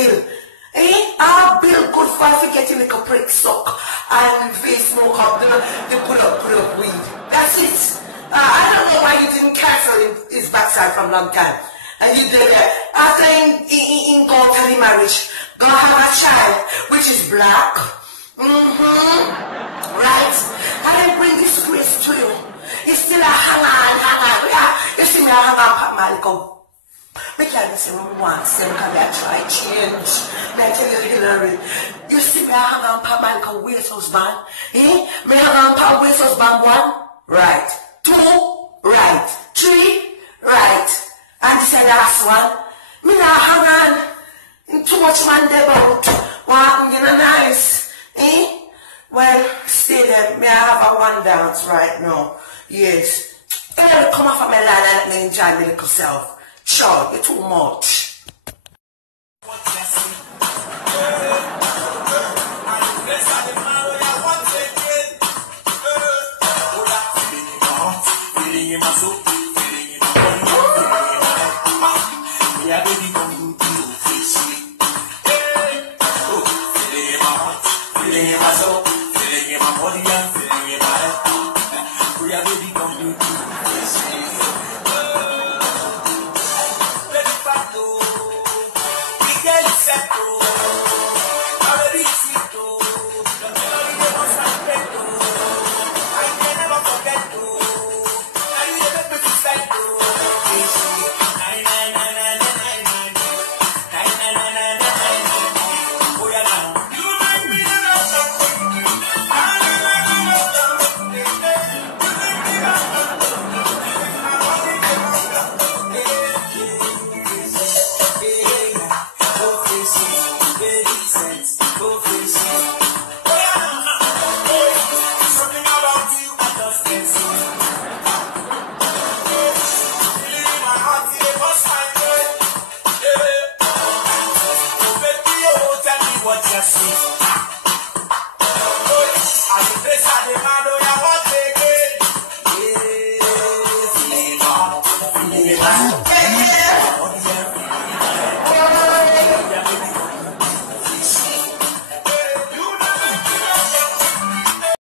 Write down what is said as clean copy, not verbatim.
bill. Our bill good for if you get a little prick suck and face smoke up the put up weed. That's it. I don't know why he didn't cancel his backside from long time. And he did it after he go to the marriage, gonna have a child which is black. Right? I didn't bring disgrace to you. You still a hang on. Yeah, you see me a hang on, Pat Malcolm. We can't say what we want, say we can try change. May I tell you, Hillary, you see me hang on Pat Malcolm Wade's husband? Me hang on Pat Wade's husband 1, right. 2, right. 3, right. And this is the last one. Me not hang on. Too much man there about. What, you know, nice. Well, stay there. Me I have a one dance right now. Yes. Come off of my line and let me enjoy my little self. Sure, you're too much.